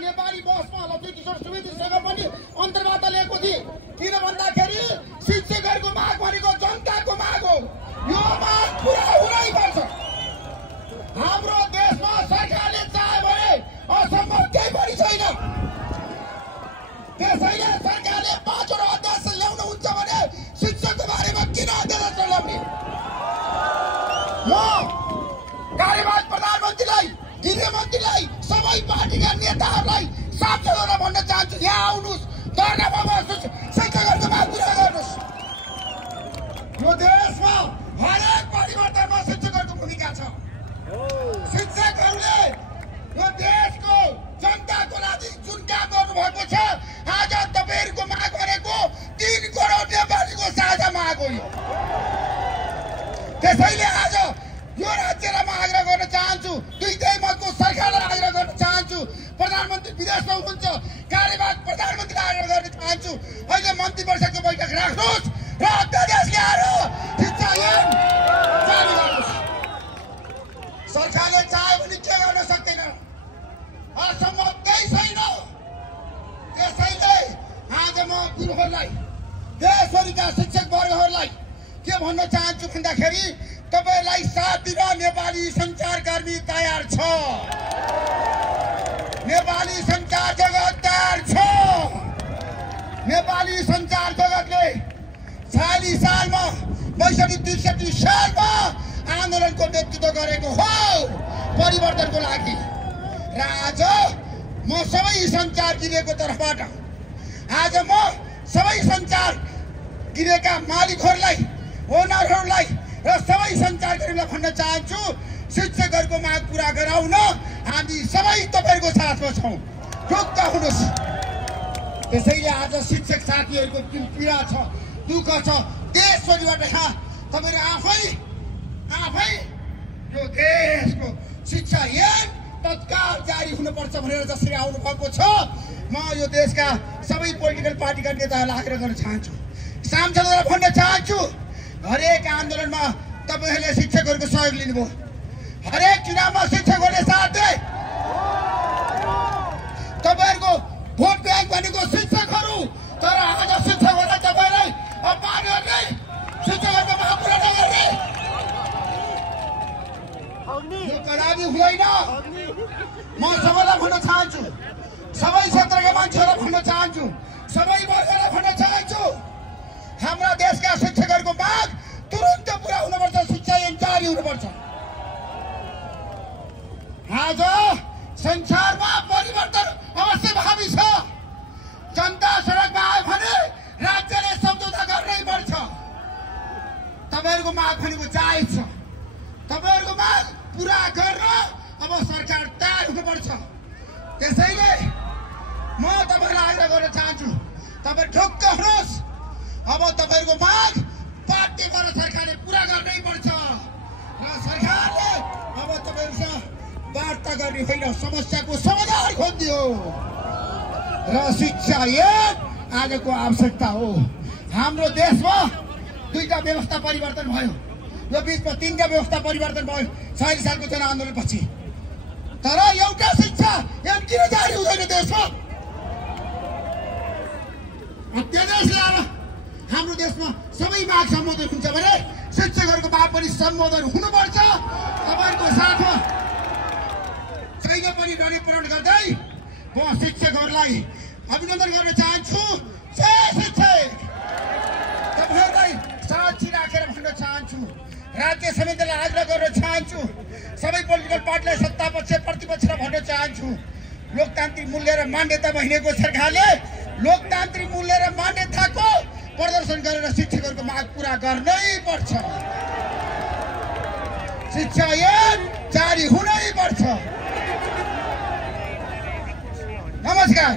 नेपाली बसमा लक्ष्मी किशोर सुवेदीसँग पनि अन्तर्वार्ता लिएको थिए। किन भन्दाखेरि शिक्षकहरूको माग भनेको जनताको माग हो। यो माग पुरा हुनै पर्छ। हाम्रो देशमा सरकारले चाह्यो भने असम्भव केही पनि छैन। त्यसैले सरकारले 5 वटा अध्यादेश ल्याउनुहुन्छ भने शिक्षकको बारेमा किन अध्यादेश ल्याउने? म कार्यवाहक प्रधानमन्त्रीलाई, गृहमन्त्रीलाई, सबै पार्टीका नेताहरूलाई साथमा भन्न चाहन्छु, यहाँ आउनुहोस्, धरनामा बस्नुहोस्, शिक्षकहरूको माग पुरा गर्नुहोस्। यो देशमा हरेक परिवर्तनमा शिक्षकहरूको भूमिका छ। शिक्षकहरूले यो देशको जनताको लागि जुन काम गर्नुभएको छ, आज तपाईँहरूको माग भनेको 3 करोड नेपालीको साझा माग हो। त्यसैले आज यो राज्यलाई म आग्रह गर्न चाहन्छु, दुईटै मतको सरकारलाई आग्रह गर्न चाहन्छु। प्रधानमन्त्री विदेशमा हुनुहुन्छ, कार्यवाहक प्रधानमन्त्रीलाई आग्रह गर्न चाहन्छु, अहिले मन्त्री परिषदको बैठक राख्नुहोस् र अध्यादेश ल्याएर शिक्षा ऐन जारी गर्नुहोस्। सरकारले चाह्यो भने के गर्न सक्दैन, असम्भव केही छैन। त्यसैले आज म गुरुहरूलाई, देशभरिका शिक्षक वर्गहरूलाई के भन्न चाहन्छु भन्दाखेरि तपाईलाई साथ दिन नेपाली सञ्चारकर्मी तयार छ। नेपाली सञ्चार जगत तयार छ। नेपाली सञ्चार जगतले 46 सालमा 62-63 सालमा आन्दोलनको नेतृत्व गरेको हो परिवर्तनको लागि। र आज म सबै सञ्चार गिरेको तर्फबाट आज म सबै सञ्चार गिरेका मालिकहरूलाई, ओनरहरूलाई र सबै सञ्चारकर्मीलाई भन्न चाहन्छु, शिक्षकहरूको माग पुरा गराउन हामी सबै तपाईँहरूको साथमा छौँ। ढुक्क हुनुहोस्। त्यसैले आज शिक्षक साथीहरूको जुन पीडा छ, दुःख छ, देशभरिबाट यहाँ तपाईँहरू आफै यो देशको शिक्षा ऐन तत्काल जारी हुनुपर्छ भनेर जसरी आउनुभएको छ, म यो देशका सबै पोलिटिकल पार्टीका नेताहरूलाई आग्रह गर्न चाहन्छु, सांसदहरूलाई भन्न चाहन्छु, हरेक आन्दोलनमा तपाईहरूले शिक्षकहरूको सहयोग लिनुभयो। हरेक चुनावमा शिक्षकहरूले साथ दिए। तपाईँहरूको भोट ब्याङ्क भनेको शिक्षकहरू, तर आज शिक्षकहरूलाई तपाईँलाई अपमान गर्ने, शिक्षकहरूको माग पुरा नगर्ने यो कदापि हुँदैन। म सबैलाई भन्न चाहन्छु, सबै क्षेत्रका मान्छेहरूलाई भन्न चाहन्छु, सबै वर्गलाई भन्न चाहन्छु, हाम्रा देशका शिक्षकहरूको माग तुरन्त पुरा हुनुपर्छ। शिक्षा ऐन जारी हुनुपर्छ। आज संसारमा परिवर्तन अवश्य भावी छ। जनता सडकमा आयो भने राज्यले सम्झौता गर्नै पर्छ। तपाईँहरूको माग भनेको जायज छ। तपाईँहरूको माग पुरा गर्न अब सरकार तयार हुनुपर्छ। त्यसैले म तपाईँलाई आग्रह गर्न चाहन्छु, तपाईँ ढुक्क हुनुहोस्। अब तपाईँहरूको माग बाध्यबाट सरकारले पुरा गर्नै पर्छ र सरकारले अब तपाईँहरूसँग वार्ता गर्ने होइन, समस्याको समाधान खोजिदियो र शिक्षा ऐन आजको आवश्यकता हो। हाम्रो देशमा 2टा व्यवस्था परिवर्तन भयो, यो बिचमा 3टा व्यवस्था परिवर्तन भयो 46 सालको जनआन्दोलनपछि। तर एउटा शिक्षा ऐन किन जारी हुँदैन देशमा? अध्यादेश ल्याएर हाम्रो देशमा सबै माग सम्बोधन हुन्छ भने शिक्षकहरूको माग पनि सम्बोधन हुनुपर्छ। तपाईँहरूको साथमा छैन पनि डरिपरण गर्दै म शिक्षकहरूलाई अभिनन्दन गर्न चाहन्छु। जय शिक्षक। तपाईँहरूलाई साक्षी राखेर भन्न चाहन्छु, राज्य समितिलाई आग्रह गर्न चाहन्छु, सबै पोलिटिकल पार्टीलाई सत्ता पक्ष प्रतिपक्षलाई भन्न चाहन्छु, लोकतान्त्रिक मूल्य र मान्यतामा हिँडेको सरकारले लोकतान्त्रिक मूल्य र मान्यताको प्रदर्शन गरेर शिक्षकहरूको माग पुरा गर्नै पर्छ। शिक्षा ऐन जारी हुनै पर्छ। नमस्कार।